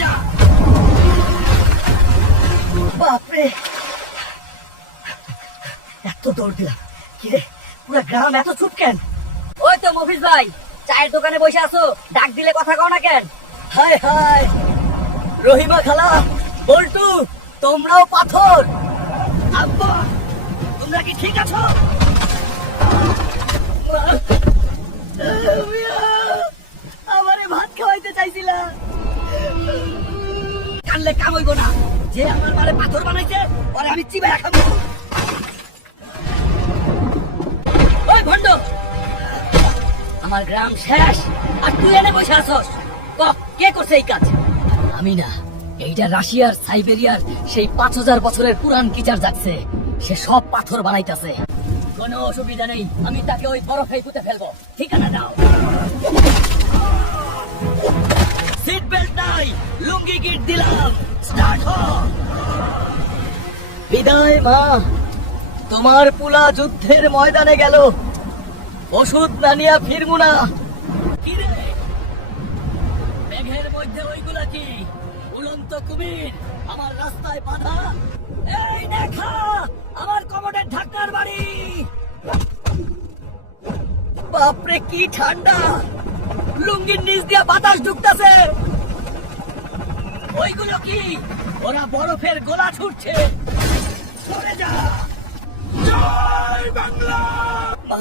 যা। বাপরে, এত দৌড় দিলাম, কিরে পুরো গ্রাম এত চুপ কেন? ওই তো মফিজ ভাই, চায়ের দোকানে বসে আছো, ডাক দিলে কথা কও না কেন? হায় হায়, রহিমা খালা, বল্টু, তোমরাও পাথর। আব্বা, তোমরা কি ঠিক আছো? আমারে ভাত খাওয়াইতে চাইছিলা, কানলে কাম হইব না। যে আমার মারে পাথর বানাইছে পরে আমি চিবাইয়া খাবো। ওই ভণ্ড, আমার গ্রাম শেষ আর তুই এনে বসে আছস। কে করছে এই কাজ? আমি না, এইটা রাশিয়ার সাইবেরিয়ার সেই 5000 বছরের পুরান কিচার যাচ্ছে, সে সব পাথর বানাইতেছে। কোনো অসুবিধা নেই, আমি তাকে ওই বরফে পুঁতে ফেলবো। ঠিকানা দাও। সিট বেল্ট নাই, লুঙ্গি গিট দিলাম, স্টার্ট হ। বিদায় মা, তোমার পুলা যুদ্ধের ময়দানে গেল, ওষুধ না নিয়া ফিরবো না। কিরে, মেঘের মধ্যে ওইগুলা কি? উড়ন্ত কুমির আমার রাস্তায় বাধা। এই দেখা আমার কমোডের ঢাকনার বাড়ি। বাপরে কি ঠান্ডা, লুঙ্গির নিচ দিয়া বাতাস ঢুকতেছে। ওইগুলো কি? ওরা বরফের গোলা ছুটছে। সরে যা। জয় বাংলা। মা,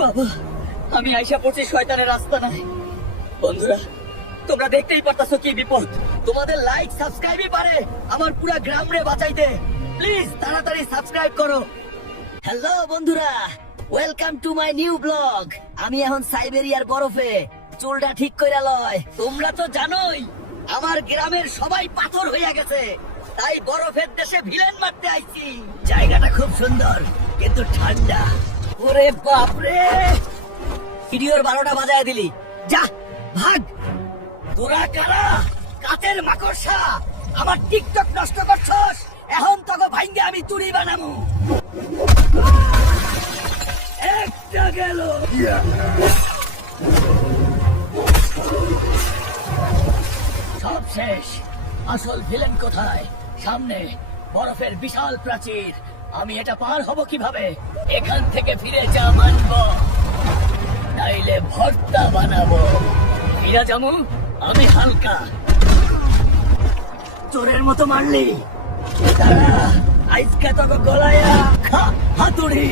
বাবা, আমি আইসা পড়ছি শয়তানের রাস্তা নাই। বন্ধুরা, তোমরা দেখতেই পারতাছো কি বিপদ। তোমাদের লাইক সাবস্ক্রাইবই পারে আমার পুরা গ্রাম রে বাঁচাইতে। প্লিজ তাড়াতাড়ি সাবস্ক্রাইব করো। হ্যালো বন্ধুরা, welcome to my new blog. আমি এখন সাইবেরিয়ার বরফে চুলটা ঠিক কইরা লয়। তোমরা তো জানোই আমার গ্রামের সবাই পাথর হইয়া গেছে, তাই বরফের দেশে ভিলেন মারতে আইছি। জায়গাটা খুব সুন্দর কিন্তু ঠান্ডা। ওরে বাপরে, ভিডিওর 12টা বাজায় দিলি। যা ভাগ। তোরা কারা? কাতের মাকড়সা, আমার টিকটক নষ্ট করছস। এখন তোকে ভাঙ্গে আমি তুড়ি বানাবো। একটা গেল। সব শেষ। আসল ভিলেন কোথায়? সামনে বরফের বিশাল প্রাচীর। আমি এটা পার হব কিভাবে? এখান থেকে ফিরে যা মানব, নাইলে ভর্তা বানাবো। ফিরা যামু আমি হালকা। চোরের মতো মারলি, দাঁড়া আজকে তোকে গলায়া হাতুড়ি।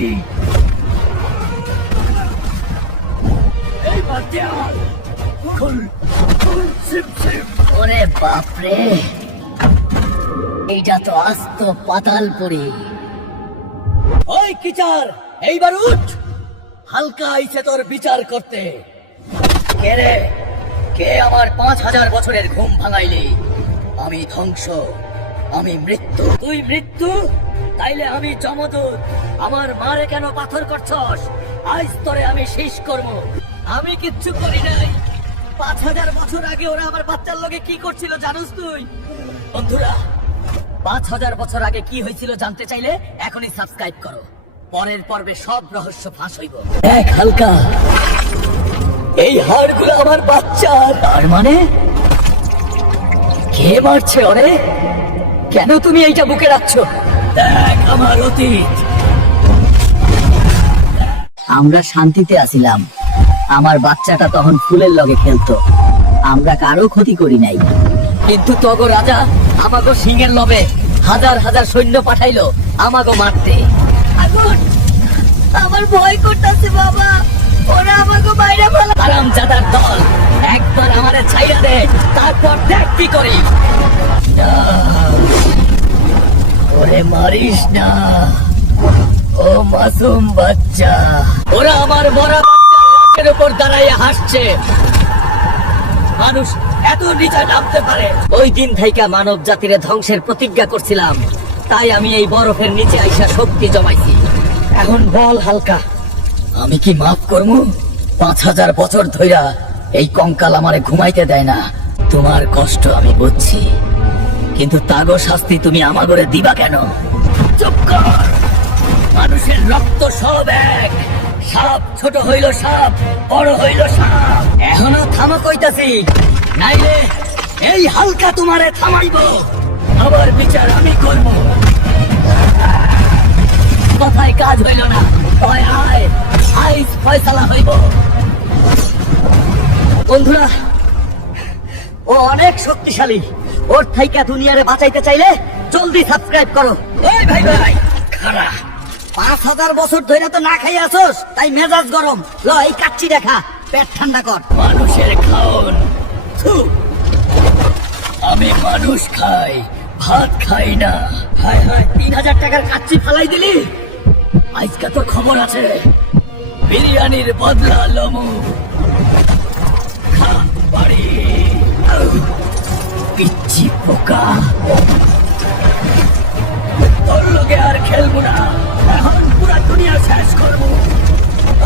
এই বাচ্চাল খুল, সিপ সিপ। ওরে বাপরে, এইটা তো আস্ত পাতালপুরি। ওই কিচার, এইবার উঠ। হালকা আইছে তোর বিচার করতে। কে রে? কে আমার 5000 বছরের ঘুম ভাঙাইলি? আমি ধ্বংস, আমি মৃত্যু। তুই মৃত্যু? তাইলে আমি যমদূত। আমার মারে কেন পাথর করছস? আজ তোরে আমি শেষ করব। আমি কিচ্ছু করি নাই। 5000 বছর আগে ওরা আমার বাচ্চার লগে কি করছিল জানোস তুই? বন্ধুরা, 5000 বছর আগে কি হয়েছিল জানতে চাইলে এখনই সাবস্ক্রাইব করো। পরের পর্বে সব রহস্য ফাঁস হইব। দেখ হালকা, এই হাড়গুলো আমার বাচ্চা। তার মানে কে মারছে ওরে? কেন তুমি এইটা বুকে রাখছো? দেখ আমার অতীত। আমরা শান্তিতে আছিলাম, আমার বাচ্চাটা তখন ফুলের লগে খেলতো। আমরা কারো ক্ষতি করি নাই, কিন্তু তগো রাজা আমাগো সিংহের লবে হাজার হাজার সৈন্য পাঠাইলো আমাগো মারতে। আগুন, আমার ভয় করতেছে বাবা, ওরা আমাকে বাইরে ফেলা। হারামজাদার দল, একবার আমারে ছাইড়া দে, তারপর দেখ কি করি। ওরে মারিস না, ও মাসুম বাচ্চা। ওরা আমার মরা বাচ্চার লাশের উপর দাঁড়াইয়া হাসছে। মানুষ এত নিচে নামতে পারে? ওই দিন থেকে মানব জাতির ধ্বংসের প্রতিজ্ঞা করছিলাম, তাই আমি এই বরফের নিচে আইসা শক্তি জমাইছি। এখন বল হালকা, আমি কি মাফ করবো? 5000 বছর ধইরা এই কঙ্কাল আমারে ঘুমাইতে দেয় না। তোমার কষ্ট আমি বুঝছি, কিন্তু তাগো শাস্তি তুমি আমাগরে দিবা কেন? চুপ কর। মানুষের রক্ত সব এক। সাপ ছোট হইল সাপ, বড় হইল সাপ। এখনো থামা কইতাছি, নাইলে এই হালকা তোমারে থামাইব, আবার বিচার আমি করব। কথায় কাজ হইল না, আয় আয় আইস ফয়সালা হইব। বন্ধুরা, ও অনেক শক্তিশালী, ওর থাইকা দুনিয়ারে বাঁচাইতে চাইলে জলদি সাবস্ক্রাইব করো। ওই ভাই ভাই খারা, 5000 বছর ধরে তো না খাই আসোস, তাই মেজাজ গরম। ল এই কাচ্চি দেখা, পেট ঠান্ডা কর। মানুষের খাওন, আমি মানুষ খাই, ভাত খাই না। হায় হায়, 3000 টাকার কাচ্চি ফালাই দিলি। আজকে তো খবর আছে, বিরিয়ানির বদলা লমু। খা বাড়ি, পিচ্ছি পোকা। তোর লগে আর খেলবো না, এখন পুরা দুনিয়া শেষ করবো।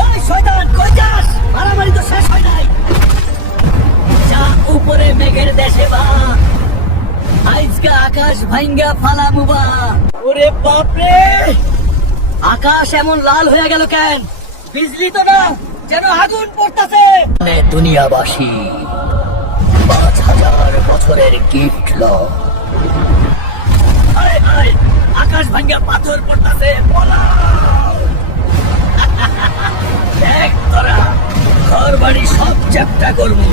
ওই শয়তান, কই যাস? মারামারি তো শেষ হয় নাই। যা উপরে মেঘের দেশে বা, আজকে আকাশ ভাঙ্গা ফালামু বা। ওরে বাপরে, আকাশ এমন লাল হয়ে গেল কেন? বিজলি তো না, যেন আগুন পড়তাছে। দুনিয়াবাসী 5000 বছরের গিফট ল। আয় আয়, আকাশ ভাঙ্গা পাথর পড়তাছে, পলাও। দেখ তোরা, ঘর বাড়ি সব চ্যাপ্টা করবো,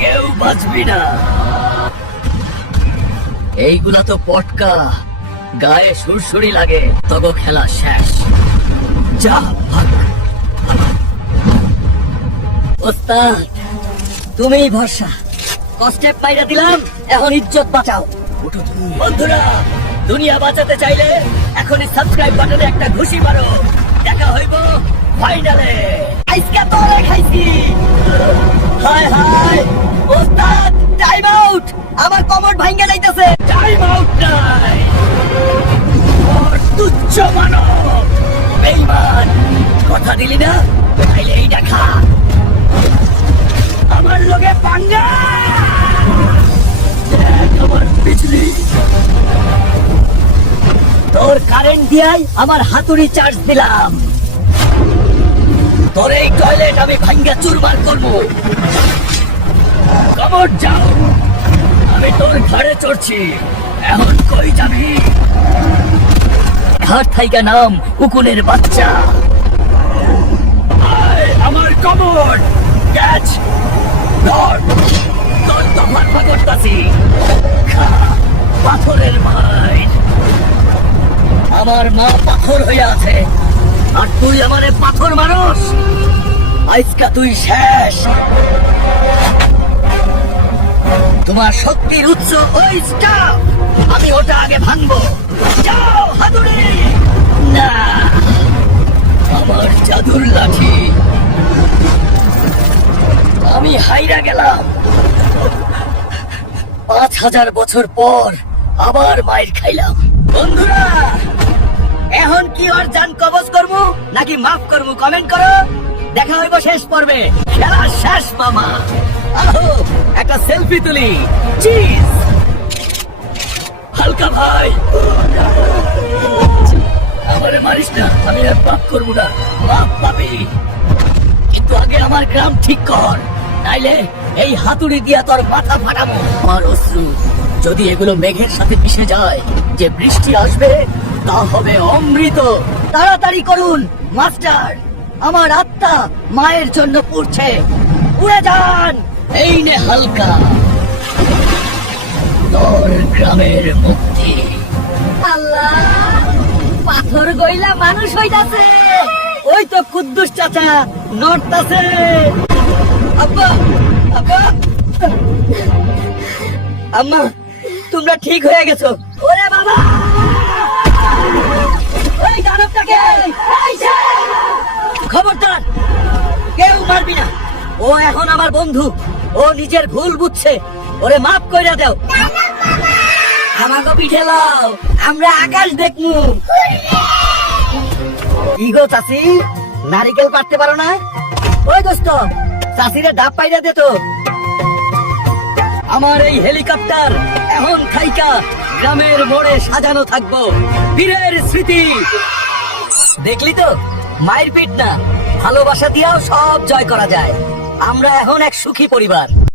কেউ বাঁচবি না। এইগুলা তো পটকা, গায়ে সুরসুরি লাগে। তগো খেলা শেষ, যা ভাগ। ওস্তাদ, তুমিই ভরসা। কষ্টে পাইরা দিলাম, এখন ইজ্জত বাঁচাও। বন্ধুরা, দুনিয়া বাঁচাতে চাইলে এখনই সাবস্ক্রাইব বাটনে একটা ঘুষি মারো। দেখা হইব ফাইনালে। আজকে তোরে খাইছি। হায় হায়, ওস্তাদ টাইম আউট, আমার কমর ভাঙ্গা যাইতেছে। টাইম আউট নাই, ওর তুচ্ছ মানব, বেঈমান। কথা দিলি না, তাইলে এই দেখা। আমার লগে পাঙ্গা, দেখ আমার বিজলি। তোর কারেন্ট দিয়াই আমার হাতুড়ি চার্জ দিলাম। তোর এই টয়লেট আমি ভাঙ্গা চুরমার করবো। কমর যাও, আমি তোর ঘরে চড়ছি। এখন কই যাবি? ঘাট থাইকা নাম, উকুনের বাচ্চা। আয় আমার কমর, ক্যাচ ধর। তোর তো ফারফা করতাছি, খা পাথরের মাইর। আমার মা পাথর হইয়া আছে, আর তুই আমারে পাথর মারস। আজকা তুই শেষ। তোমার শক্তির উৎস ওই স্টাফ, আমি ওটা আগে ভাঙবো। যাও হাতুড়ি। না, আমার জাদুর লাঠি। আমি হাইরা গেলাম। 5000 বছর পর আবার মাইর খাইলাম। বন্ধুরা, এখন কি ওর জান কবজ করবো নাকি মাফ করবো? কমেন্ট করো। দেখা হইব শেষ পর্বে। খেলা শেষ মামা। আহো একটা সেলফি তুলি। চিজ। হালকা ভাই, আমারে মারিস না, আমি আর পাপ করবো না। মাপ পাবি, কিন্তু আগে আমার গ্রাম ঠিক কর, নাইলে এই হাতুড়ি দিয়া তোর মাথা ফাটাবো। আমার অশ্রু যদি এগুলো মেঘের সাথে মিশে যায়, যে বৃষ্টি আসবে তা হবে অমৃত। তাড়াতাড়ি করুন মাস্টার, আমার আত্মা মায়ের জন্য পুড়ছে। উড়ে যান। এই নে হালকা, তোর গ্রামের মুক্তি। আল্লাহ, পাথর গইলা মানুষ হইতাছে। ওই তো কুদ্দুস চাচা নড়তাছে। আব্বা, আব্বা, আম্মা, তোমরা ঠিক হয়ে গেছো। ওরে বাবা, ওই দানবটাকে খবরদার, কেউ মারবি না। ও এখন আমার বন্ধু, ও নিজের ভুল বুঝছে। ওরে মাফ কইরা দাও। আমাকে পিঠে লাও, আমরা আকাশ দেখমু। কি গো চাচি, নারিকেল পারতে পারো না? ওই দোস্ত, চাষিরে ডাব পাইরা দে তো। আমার এই হেলিকপ্টার এখন থাইকা গ্রামের মোড়ে সাজানো থাকবো বীরের স্মৃতি। দেখলি তো, মায়ের পিঠ না, ভালোবাসা দিয়েও সব জয় করা যায়। আমরা এখন এক সুখী পরিবার।